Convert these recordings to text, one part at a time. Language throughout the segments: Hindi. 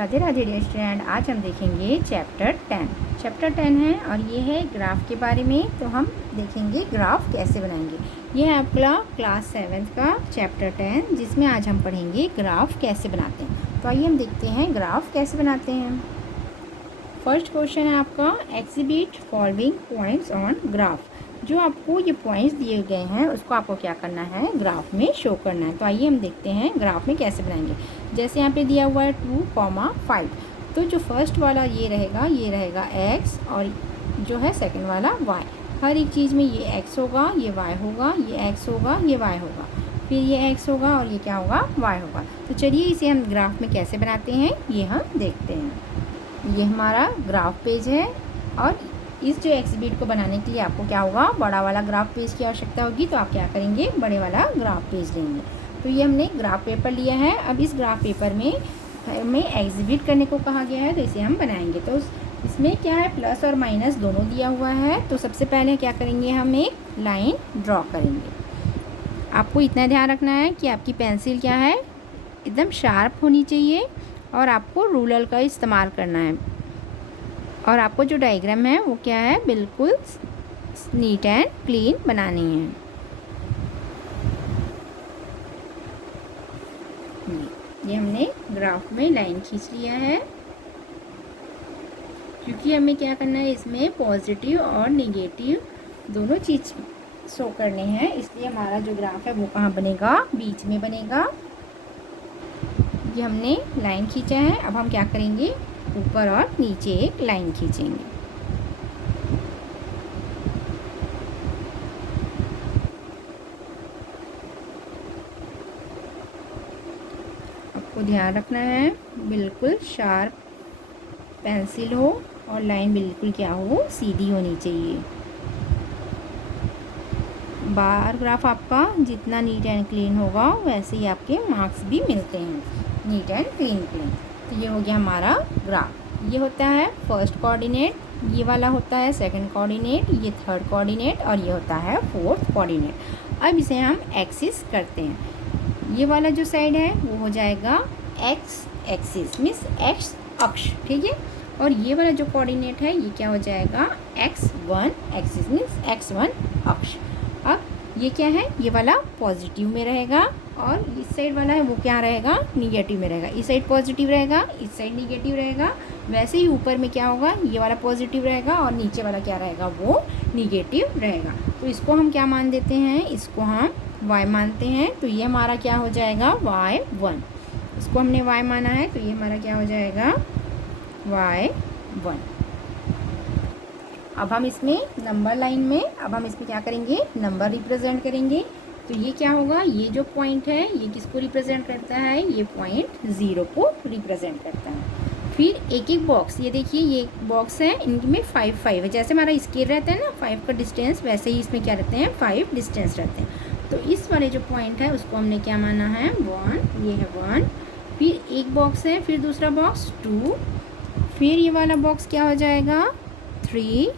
राधे राधे डियर स्टूडेंट, आज हम देखेंगे चैप्टर 10 है और ये है ग्राफ के बारे में। तो हम देखेंगे ग्राफ कैसे बनाएंगे। ये है आपका क्लास 7 का चैप्टर 10 जिसमें आज हम पढ़ेंगे ग्राफ कैसे बनाते हैं। तो आइए हम देखते हैं ग्राफ कैसे बनाते हैं। फर्स्ट क्वेश्चन है आपका exhibit following points on graph. जो आपको ये पॉइंट्स दिए गए हैं उसको आपको क्या करना है, ग्राफ में शो करना है। तो आइए हम देखते हैं ग्राफ में कैसे बनाएंगे। जैसे यहाँ पे दिया हुआ है 2,5, तो जो फर्स्ट वाला ये रहेगा x और जो है सेकंड वाला y। हर एक चीज़ में ये x होगा, ये y होगा, ये x होगा, ये y होगा, फिर ये x होगा और ये क्या होगा, y होगा। तो चलिए इसे हम ग्राफ में कैसे बनाते हैं ये हम देखते हैं। ये हमारा ग्राफ पेज है और इस जो एग्जिबिट को बनाने के लिए आपको क्या होगा, बड़ा वाला ग्राफ पेज की आवश्यकता होगी। तो आप क्या करेंगे, बड़े वाला ग्राफ पेज लेंगे। तो ये हमने ग्राफ पेपर लिया है। अब इस ग्राफ पेपर में हमें एग्जिबिट करने को कहा गया है, तो इसे हम बनाएंगे। तो इसमें क्या है, प्लस और माइनस दोनों दिया हुआ है। तो सबसे पहले क्या करेंगे, हम एक लाइन ड्रॉ करेंगे। आपको इतना ध्यान रखना है कि आपकी पेंसिल क्या है, एकदम शार्प होनी चाहिए और आपको रूलर का इस्तेमाल करना है। और आपको जो डायग्राम है वो क्या है, बिल्कुल नीट एंड क्लीन बनानी है। ये हमने ग्राफ में लाइन खींच लिया है। क्योंकि हमें क्या करना है, इसमें पॉजिटिव और नेगेटिव दोनों चीज़ शो करने हैं, इसलिए हमारा जो ग्राफ है वो कहाँ बनेगा, बीच में बनेगा। ये हमने लाइन खींचा है। अब हम क्या करेंगे, ऊपर और नीचे एक लाइन खींचेंगे। आपको ध्यान रखना है बिल्कुल शार्प पेंसिल हो और लाइन बिल्कुल क्या हो, सीधी होनी चाहिए। बार ग्राफ आपका जितना नीट एंड क्लीन होगा वैसे ही आपके मार्क्स भी मिलते हैं, नीट एंड क्लीन के। तो ये हो गया हमारा ग्राफ। ये होता है फर्स्ट कोऑर्डिनेट, ये वाला होता है सेकंड कोऑर्डिनेट, ये थर्ड कोऑर्डिनेट और ये होता है फोर्थ कोऑर्डिनेट। अब इसे हम एक्सिस करते हैं। ये वाला जो साइड है वो हो जाएगा एक्स एक्सिस, मीन्स एक्स अक्ष, ठीक है। और ये वाला जो कोऑर्डिनेट है ये क्या हो जाएगा, x1 एक्सिस, मीन्स x1 अक्ष। अब ये क्या है, ये वाला पॉजिटिव में रहेगा और इस साइड वाला है वो क्या रहेगा, निगेटिव में रहेगा। इस साइड पॉजिटिव रहेगा, इस साइड निगेटिव रहेगा। वैसे ही ऊपर में क्या होगा, ये वाला पॉजिटिव रहेगा और नीचे वाला क्या रहेगा, वो निगेटिव रहेगा। तो इसको हम क्या मान देते हैं, इसको हम y मानते हैं। तो ये हमारा क्या हो जाएगा, y1। इसको हमने y माना है तो ये हमारा क्या हो जाएगा, y1। अब हम इसमें नंबर लाइन में, अब हम इसमें क्या करेंगे, नंबर रिप्रेजेंट करेंगे। तो ये क्या होगा, ये जो पॉइंट है ये किसको रिप्रेजेंट करता है, ये पॉइंट 0 को रिप्रेजेंट करता है। फिर एक एक बॉक्स, ये देखिए ये बॉक्स है, इनमें 5 5 है। जैसे हमारा स्केल रहता है ना 5 का डिस्टेंस, वैसे ही इसमें क्या रहते हैं, 5 डिस्टेंस रहते हैं। तो इस वाले जो पॉइंट है उसको हमने क्या माना है, 1, ये है 1। फिर एक बॉक्स है, फिर दूसरा बॉक्स 2, फिर ये वाला बॉक्स क्या हो जाएगा 3,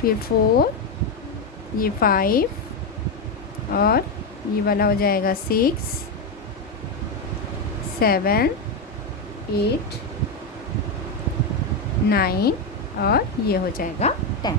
फिर 4, ये 5 और ये वाला हो जाएगा 6, 7, 8, 9 और ये हो जाएगा 10,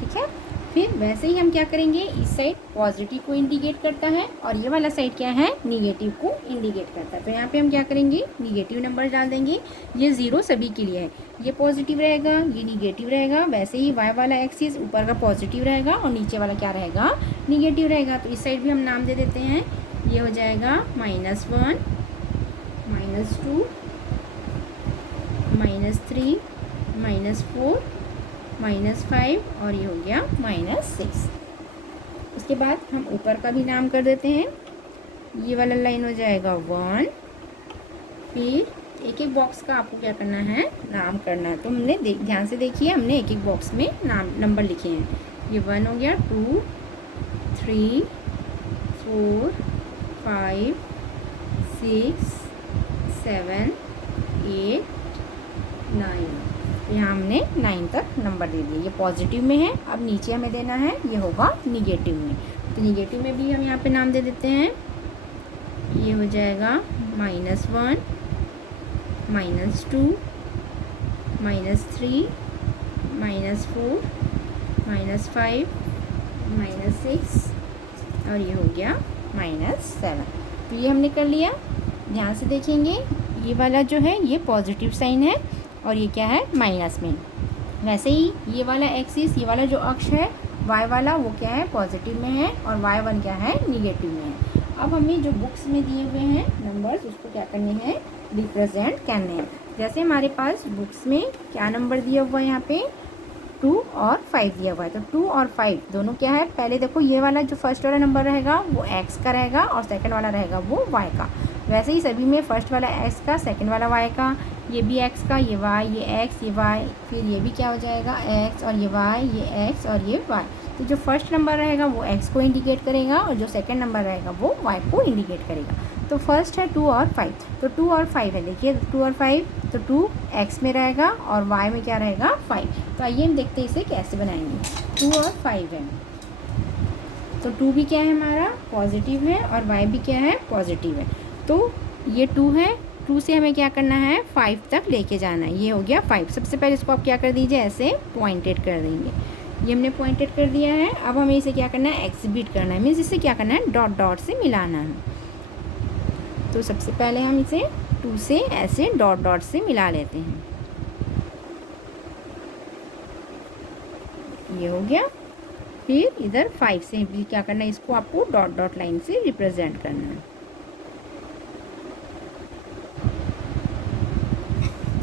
ठीक है। फिर वैसे ही हम क्या करेंगे, इस साइड पॉजिटिव को इंडिकेट करता है और ये वाला साइड क्या है, निगेटिव को इंडिकेट करता है। तो यहाँ पे हम क्या करेंगे, निगेटिव नंबर डाल देंगे। ये 0 सभी के लिए है, ये पॉजिटिव रहेगा, ये निगेटिव रहेगा। वैसे ही y वाला एक्सिस ऊपर का पॉजिटिव रहेगा और नीचे वाला क्या रहेगा, निगेटिव रहेगा। तो इस साइड भी हम नाम दे देते हैं, ये हो जाएगा -1, -2, -3, -4, -5 और ये हो गया -6। उसके बाद हम ऊपर का भी नाम कर देते हैं। ये वाला लाइन हो जाएगा 1। फिर एक एक बॉक्स का आपको क्या करना है, नाम करना है। तो हमने ध्यान से देखिए, हमने एक एक बॉक्स में नाम नंबर लिखे हैं। ये 1 हो गया, 2, 3, 4, 5, 6, 7, 8, 9। यहाँ हमने 9 तक नंबर दे दिए। ये पॉजिटिव में है। अब नीचे हमें देना है, ये होगा निगेटिव में। तो निगेटिव में भी हम यहाँ पे नाम दे देते हैं। ये हो जाएगा -1, -2, -3, -4, -5, -6 और ये हो गया -7। तो ये हमने कर लिया। ध्यान से देखेंगे, ये वाला जो है ये पॉजिटिव साइन है और ये क्या है, माइनस में। वैसे ही ये वाला एक्सिस, ये वाला जो अक्ष है y वाला, वो क्या है, पॉजिटिव में है और y1 क्या है, निगेटिव में है। अब हमें जो बुक्स में दिए हुए हैं नंबर्स, उसको क्या करने हैं, रिप्रेजेंट करने हैं। जैसे हमारे पास बुक्स में क्या नंबर दिया हुआ है, यहाँ पे 2 और 5 दिया हुआ है। तो 2 और 5 दोनों क्या है, पहले देखो ये वाला जो फर्स्ट वाला नंबर रहेगा वो x का रहेगा और सेकंड वाला रहेगा वो y का। वैसे ही सभी में फर्स्ट वाला x का, सेकंड वाला y का, ये भी x का, ये y, ये x, ये y, फिर ये भी क्या हो जाएगा, x और ये y, ये x और ये y। तो जो फर्स्ट नंबर रहेगा वो x को इंडिकेट करेगा और जो सेकंड नंबर रहेगा वो y को इंडिकेट करेगा। तो फर्स्ट है 2 और 5, तो 2 और 5 है, देखिए 2 और 5, तो 2 x में रहेगा और y में क्या रहेगा, 5। तो आइए हम देखते हैं इसे कैसे बनाएंगे। 2 और 5 है, तो 2 भी क्या है हमारा, पॉजिटिव है और y भी क्या है, पॉजिटिव है। तो ये 2 है, 2 से हमें क्या करना है, 5 तक लेके जाना है। ये हो गया 5। सबसे पहले इसको आप क्या कर दीजिए, ऐसे पॉइंटेड कर देंगे। ये हमने पॉइंटेड कर दिया है। अब हमें इसे क्या करना है, एग्जिबिट करना है, मीन्स इसे क्या करना है, डॉट डॉट से मिलाना है। तो सबसे पहले हम इसे 2 से ऐसे डॉट डॉट से मिला लेते हैं। ये हो गया। फिर इधर 5 से भी क्या करना है, इसको आपको डॉट डॉट लाइन से रिप्रेजेंट करना है।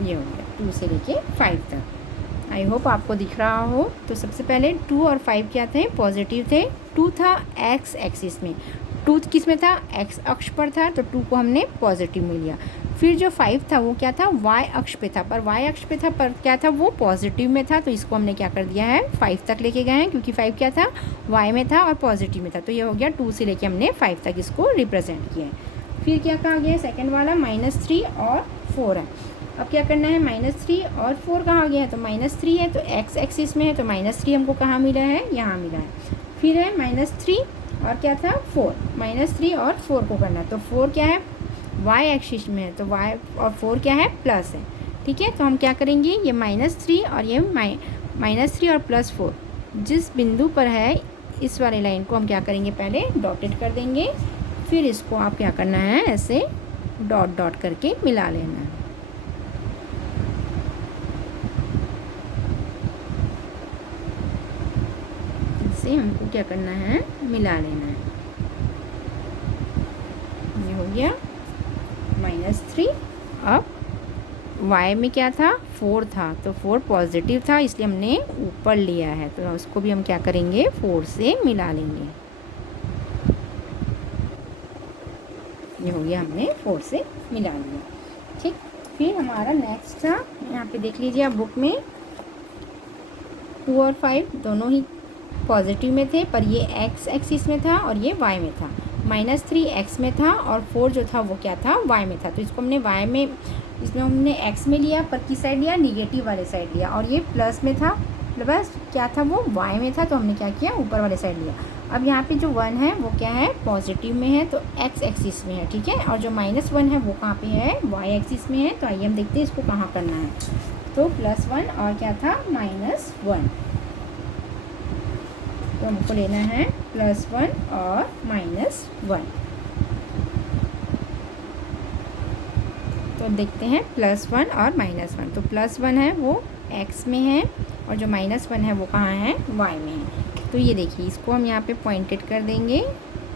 ये हो गया 2 से लेके 5 तक। आई होप आपको दिख रहा हो। तो सबसे पहले 2 और 5 क्या थे, पॉजिटिव थे। 2 था x एक्सिस में, 2 किस में था, x अक्ष पर था, तो 2 को हमने पॉजिटिव में लिया। फिर जो 5 था वो क्या था, y अक्ष पे था, पर y अक्ष पे था, पर क्या था, वो पॉजिटिव में था, तो इसको हमने क्या कर दिया है, 5 तक लेके गए हैं, क्योंकि 5 क्या था, y में था और पॉजिटिव में था। तो ये हो गया 2 से लेके हमने 5 तक इसको रिप्रेजेंट किया है। फिर क्या कहा गया, सेकेंड वाला -3 और 4 है। अब क्या करना है, -3 और 4 कहाँ गया है, तो -3 है, तो x एक्सिस में है, तो -3 हमको कहाँ मिला है, यहाँ मिला है। फिर है -3 और क्या था, 4, -3 और 4 को करना है। तो 4 क्या है, y एक्सिस में है, तो y और 4 क्या है, प्लस है। ठीक है, तो हम क्या करेंगे, ये -3 और ये -3 और +4 जिस बिंदु पर है, इस वाले लाइन को हम क्या करेंगे, पहले डॉटेड कर देंगे। फिर इसको आप क्या करना है, ऐसे डॉट डॉट करके मिला लेना है। इसे हमको क्या करना है, मिला लेना है। ये हो गया -3। अब y में क्या था, 4 था, तो 4 पॉजिटिव था, इसलिए हमने ऊपर लिया है, तो उसको भी हम क्या करेंगे, 4 से मिला लेंगे। ये हो गया, हमने 4 से मिला लिया। ठीक, फिर हमारा नेक्स्ट था, यहाँ पे देख लीजिए आप बुक में, 2 और 5 दोनों ही पॉजिटिव में थे, पर ये x एक्सिस में था और ये y में था। -3 x में था और 4 जो था वो क्या था, y में था। तो इसको हमने y में, इसमें हमने x में लिया, पर किस साइड लिया, निगेटिव वाले साइड लिया, और ये प्लस में था, प्लस क्या था, वो y में था, तो हमने क्या किया, ऊपर वाले साइड लिया। अब यहाँ पे जो 1 है वो क्या है, पॉजिटिव में है, तो x एक्सिस में है। ठीक है, और जो -1 है वो कहाँ पे है, y एक्सिस में है। तो आइए हम देखते हैं इसको कहाँ करना है। तो +1 और क्या था, -1, तो हमको लेना है +1 और -1। तो अब देखते हैं +1 और -1। तो +1 है वो x में है और जो -1 है वो कहाँ है, y में है। तो ये देखिए, इसको हम यहाँ पे पॉइंटेड कर देंगे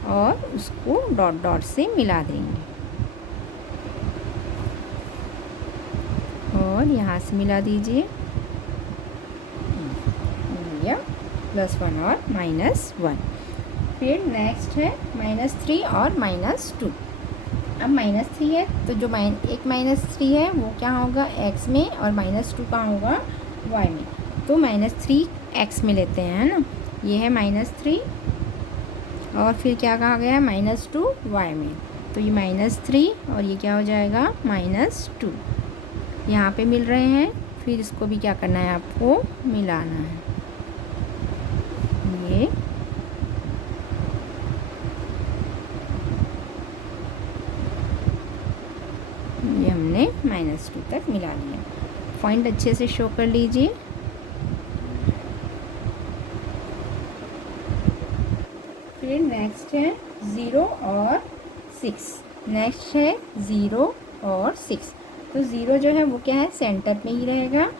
और उसको डॉट डॉट से मिला देंगे और यहाँ से मिला दीजिए। या +1 और -1। फिर नेक्स्ट है -3 और -2। अब -3 है, तो जो एक -3 है वो क्या होगा, x में, और -2 कहाँ होगा, y में। तो -3 x में लेते हैं, है ना। ये है -3 और फिर क्या कहा गया है, -2 y में। तो ये -3 और ये क्या हो जाएगा, -2 यहाँ पे मिल रहे हैं। फिर इसको भी क्या करना है, आपको मिलाना है। ये हमने -2 तक मिला लिया। पॉइंट अच्छे से शो कर लीजिए। फिर नेक्स्ट है 0 और 6। नेक्स्ट है 0 और 6। तो 0 जो है वो क्या है, सेंटर में ही रहेगा,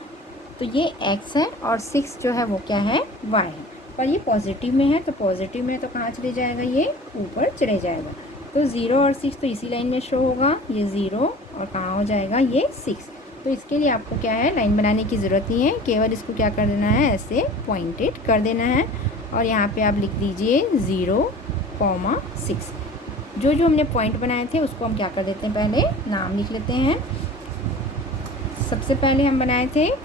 तो ये x है, और 6 जो है वो क्या है, y है। पर ये पॉजिटिव में है, तो पॉजिटिव में तो कहाँ चले जाएगा, ये ऊपर चले जाएगा। तो 0 और 6 तो इसी लाइन में शो होगा, ये 0 और कहाँ हो जाएगा, ये 6। तो इसके लिए आपको क्या है, लाइन बनाने की ज़रूरत नहीं है, केवल इसको क्या कर देना है, ऐसे पॉइंटेड कर देना है। और यहाँ पे आप लिख दीजिए 0,6। जो जो हमने पॉइंट बनाए थे उसको हम क्या कर देते हैं, पहले नाम लिख लेते हैं। सबसे पहले हम बनाए थे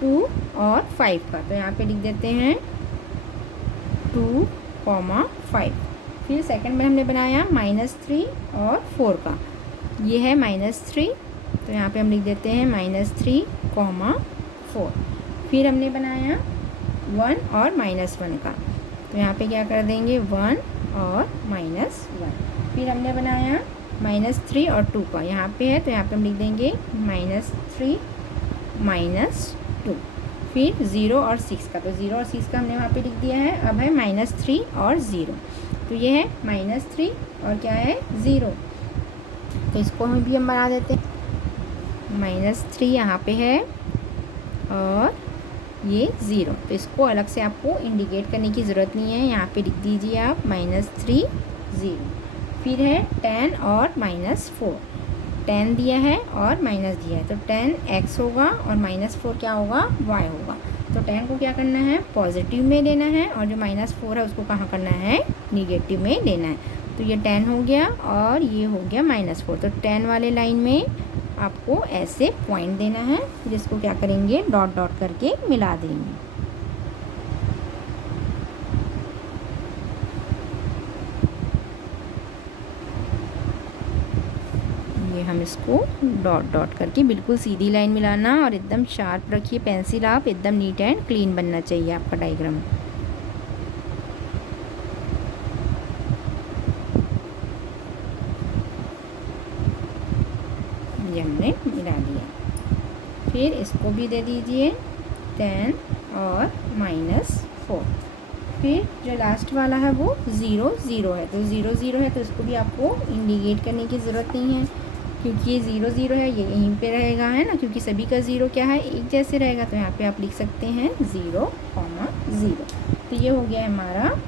2 और 5 का, तो यहाँ पे लिख देते हैं 2,5। फिर सेकंड में हमने बनाया -3 और 4 का, ये है -3, तो यहाँ पे हम लिख देते हैं -3,4। फिर हमने बनाया 1 और -1 का, तो यहाँ पे क्या कर देंगे 1 और -1। फिर हमने बनाया -3 और 2 का, यहाँ पे है, तो यहाँ पे हम लिख देंगे -3 -2। फिर 0 और 6 का, तो 0 और 6 का हमने वहाँ पे लिख दिया है। अब है -3 और 0, तो ये है -3 और क्या है 0, तो इसको हम भी हम बना देते हैं। -3 यहाँ पे है और ये 0, तो इसको अलग से आपको इंडिकेट करने की ज़रूरत नहीं है, यहाँ पे लिख दीजिए आप -3 0। फिर है 10 और -4, 10 दिया है और माइनस दिया है, तो 10x होगा और -4 क्या होगा, y होगा। तो 10 को क्या करना है, पॉजिटिव में लेना है, और जो -4 है उसको कहाँ करना है, निगेटिव में लेना है। तो ये 10 हो गया और ये हो गया -4। तो 10 वाले लाइन में आपको ऐसे पॉइंट देना है, जिसको क्या करेंगे, डॉट डॉट करके मिला देंगे। ये हम इसको डॉट डॉट करके बिल्कुल सीधी लाइन मिलाना, और एकदम शार्प रखिए पेंसिल, आप एकदम नीट एंड क्लीन बनना चाहिए आपका डायग्राम। ये हमने मिला दिया। फिर इसको भी दे दीजिए 10 और -4। फिर जो लास्ट वाला है वो 0 0 है, तो 0 0 है, तो इसको भी आपको इंडिकेट करने की ज़रूरत नहीं है, क्योंकि ये 0 0 है, ये यहीं पे रहेगा, है ना, क्योंकि सभी का 0 क्या है, एक जैसे रहेगा। तो यहाँ पे आप लिख सकते हैं 0, 0। तो ये हो गया हमारा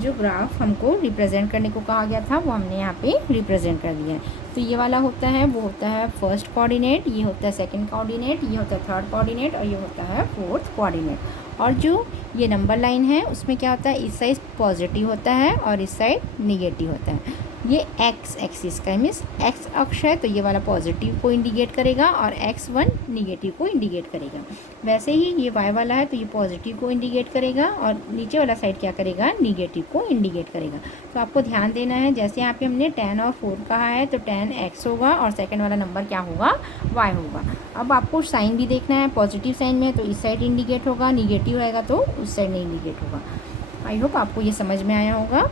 जो ग्राफ हमको रिप्रेजेंट करने को कहा गया था, वो हमने यहाँ पे रिप्रेजेंट कर दिया है। तो ये वाला होता है, वो होता है फर्स्ट कोऑर्डिनेट, ये होता है सेकंड कोऑर्डिनेट, ये होता है थर्ड कोऑर्डिनेट, और ये होता है फोर्थ कोऑर्डिनेट। और जो ये नंबर लाइन है उसमें क्या होता है, इस साइड पॉजिटिव होता है और इस साइड निगेटिव होता है। ये x एक्सिस का मीन्स x अक्ष है, तो ये वाला पॉजिटिव को इंडिकेट करेगा और x1 निगेटिव को इंडिकेट करेगा। वैसे ही ये y वाला है, तो ये पॉजिटिव को इंडिकेट करेगा और नीचे वाला साइड क्या करेगा, निगेटिव को इंडिकेट करेगा। तो आपको ध्यान देना है, जैसे यहाँ पे हमने 10 और 4 कहा है, तो 10 x होगा और सेकंड वाला नंबर क्या होगा, y होगा। अब आपको साइन भी देखना है, पॉजिटिव साइन में तो इस साइड इंडिकेट होगा, निगेटिव रहेगा तो उस साइड नहीं इंडिकेट होगा। आई होप आपको ये समझ में आया होगा।